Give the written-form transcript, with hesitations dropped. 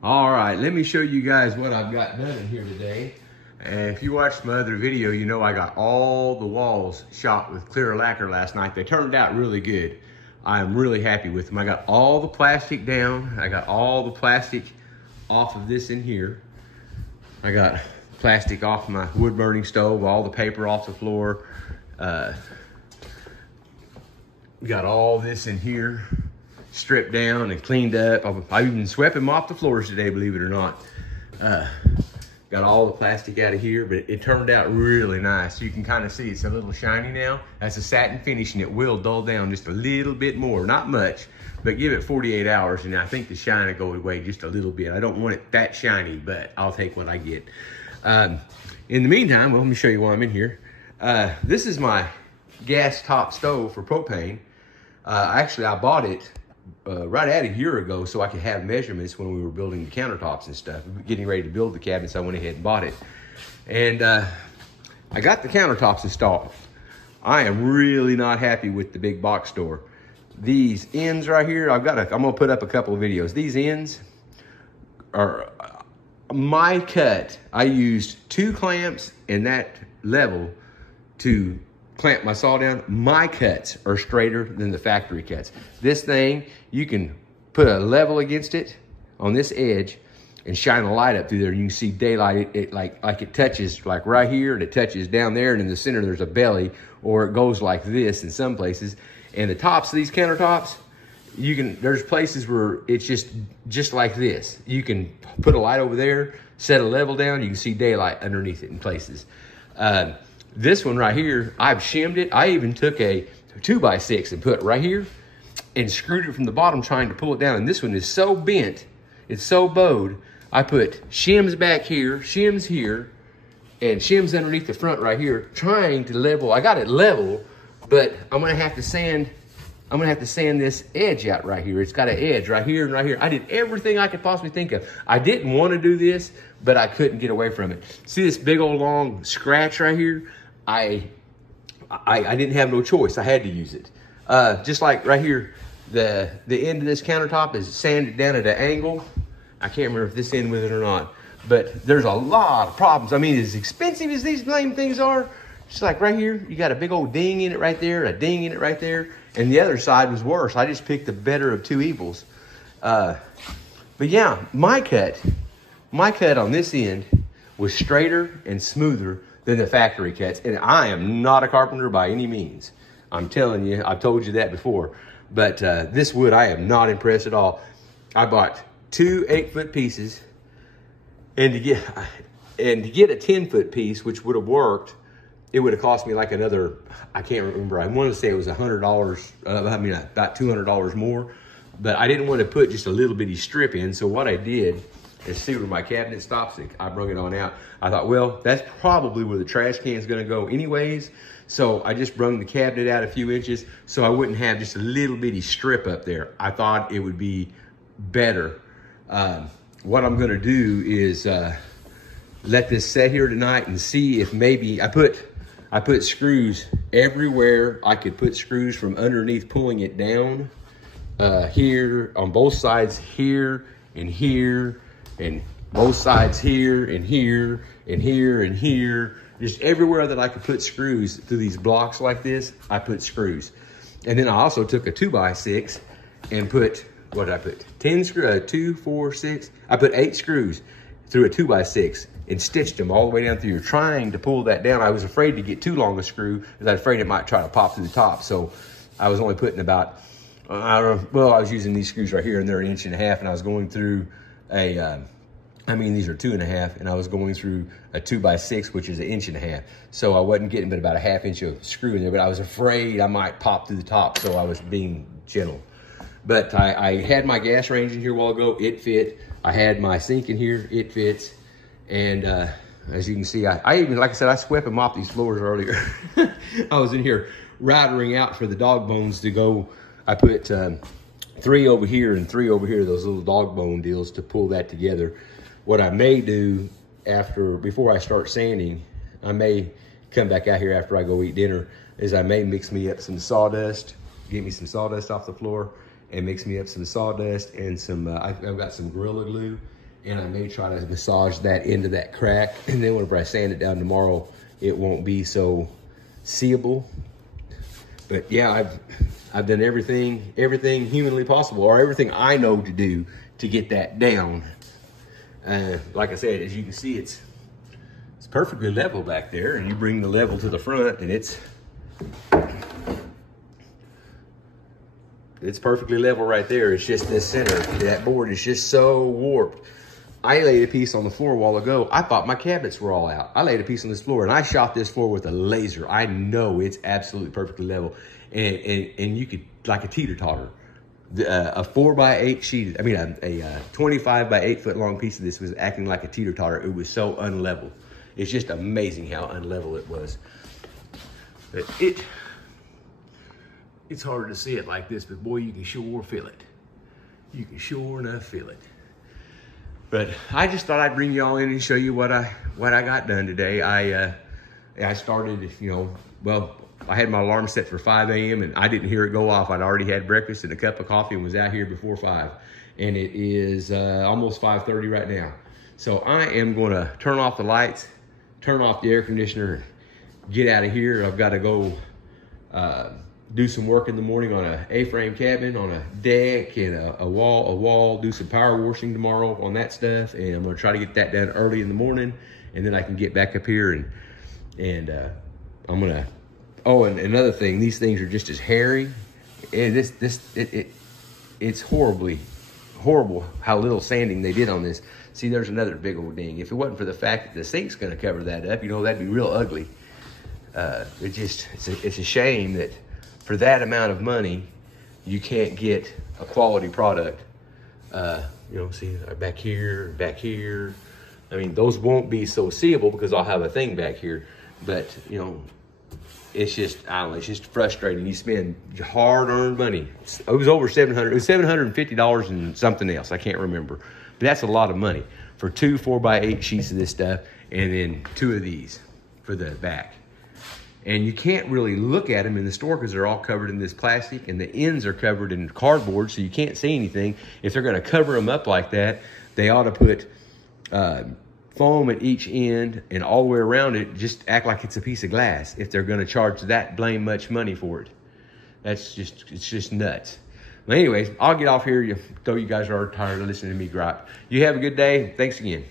All right, let me show you guys what I've got done in here today. And if you watched my other video, you know I got all the walls shot with clear lacquer last night. They turned out really good. I'm really happy with them. I got all the plastic down. I got all the plastic off of this in here. I got plastic off my wood burning stove, all the paper off the floor. Got all this in here stripped down and cleaned up. I even swept and mopped the floors today, believe it or not. Got all the plastic out of here, but it turned out really nice. You can kind of see it's a little shiny now. That's a satin finish, and it will dull down just a little bit more. Not much, but give it 48 hours, and I think the shine will go away just a little bit. I don't want it that shiny, but I'll take what I get. In the meantime, well, let me show you why I'm in here. This is my gas top stove for propane. Actually, I bought it right at a year ago so I could have measurements when we were building the countertops and stuff. Getting ready to build the cabinets, I went ahead and bought it. And I got the countertops installed. I am really not happy with the big box door. These ends right here, I'm gonna put up a couple of videos. These ends are my cut. I used 2 clamps in that level to clamp my saw down. My cuts are straighter than the factory cuts. This thing, you can put a level against it on this edge and shine a light up through there. You can see daylight. It like it touches like right here, and it touches down there, and in the center there's a belly, or it goes like this in some places. And the tops of these countertops, there's places where it's just like this. You can put a light over there, set a level down, you can see daylight underneath it in places. This one right here, I've shimmed it. I even took a 2x6 and put it right here and screwed it from the bottom trying to pull it down. And this one is so bent, it's so bowed. I put shims back here, shims here, and shims underneath the front right here, trying to level. I got it level, but I'm gonna have to sand this edge out right here. It's got an edge right here and right here. I did everything I could possibly think of. I didn't want to do this, but I couldn't get away from it. See this big old long scratch right here? I didn't have no choice. I had to use it. Just like right here, the end of this countertop is sanded down at an angle. I can't remember if this end with it or not, but there's a lot of problems. I mean, as expensive as these blame things are, just like right here, you got a big old ding in it right there, a ding in it right there, and the other side was worse. I just picked the better of 2 evils. But yeah, my cut on this end was straighter and smoother than the factory cuts. And I am not a carpenter by any means. I'm telling you, I've told you that before. But this wood, I am not impressed at all. I bought 2 8-foot pieces, and to get a 10-foot piece, which would have worked, it would have cost me like another, I can't remember. I want to say it was $100, about $200 more. But I didn't want to put just a little bitty strip in. So what I did is, see where my cabinet stops, I brung it on out. I thought, well, that's probably where the trash can is going to go anyways. So I just brung the cabinet out a few inches so I wouldn't have just a little bitty strip up there. I thought it would be better. What I'm going to do is let this set here tonight and see if maybe I put screws everywhere. I could put screws from underneath pulling it down here on both sides, here and here, and both sides here and here and here and here. Just everywhere that I could put screws through these blocks like this, I put screws. And then I also took a 2x6 and put, what did I put? 10 screws, 2, 4, 6. I put 8 screws through a 2x6 and stitched them all the way down through here, trying to pull that down. I was afraid to get too long a screw because I was afraid it might try to pop through the top. So I was only putting about, I was using these screws right here, and they're 1.5 inches, and I was going through these are 2.5, and I was going through a 2x6, which is 1.5 inches. So I wasn't getting but about a 1/2 inch of screw in there, but I was afraid I might pop through the top, so I was being gentle. But I had my gas range in here a while ago, it fit. I had my sink in here, it fits. And as you can see, I even, like I said, I swept and mopped these floors earlier. I was in here routering out for the dog bones to go. I put 3 over here and 3 over here, those little dog bone deals to pull that together. What I may do before I start sanding, I may come back out here after I go eat dinner, is I may mix me up some sawdust, get me some sawdust off the floor, and mix me up some sawdust and some, I've got some Gorilla Glue, and I may try to massage that into that crack. And then whenever I sand it down tomorrow, it won't be so seeable. But yeah, I've done everything humanly possible, or everything I know to do to get that down. Like I said, as you can see, it's perfectly level back there, and you bring the level to the front, and it's perfectly level right there. It's just this center. That board is just so warped. I laid a piece on the floor a while ago. I thought my cabinets were all out. I laid a piece on this floor, and I shot this floor with a laser. I know it's absolutely perfectly level. And you could, like a teeter-totter. A 4x8 sheet, I mean, a 25 by 8 foot long piece of this was acting like a teeter-totter. It was so unlevel. It's just amazing how unlevel it was. But it's hard to see it like this, but boy, you can sure feel it. You can sure enough feel it. But I just thought I'd bring y'all in and show you what I got done today. I started, you know, well, I had my alarm set for 5 a.m. and I didn't hear it go off. I'd already had breakfast and a cup of coffee and was out here before 5. And it is almost 5:30 right now. So I am gonna turn off the lights, turn off the air conditioner, get out of here. I've got to go do some work in the morning on a A-frame cabin, on a deck, and a wall, do some power washing tomorrow on that stuff. And I'm gonna try to get that done early in the morning, and then I can get back up here and I'm gonna, oh, and another thing, these things are just as hairy. And it's horrible how little sanding they did on this. See, there's another big old ding. If it wasn't for the fact that the sink's gonna cover that up, you know, that'd be real ugly. It's a shame that for that amount of money, you can't get a quality product. You know, see, back here. I mean, those won't be so seeable because I'll have a thing back here. But, you know, it's just, I don't know, it's just frustrating. You spend hard-earned money. It was over $700. It was $750 and something else. I can't remember. But that's a lot of money for 2 4x8 sheets of this stuff, and then 2 of these for the back. And you can't really look at them in the store because they're all covered in this plastic, and the ends are covered in cardboard, so you can't see anything. If they're going to cover them up like that, they ought to put foam at each end, and all the way around it, just act like it's a piece of glass if they're going to charge that blame much money for it. It's just nuts. But anyways, I'll get off here, though you guys are tired of listening to me gripe. You have a good day. Thanks again.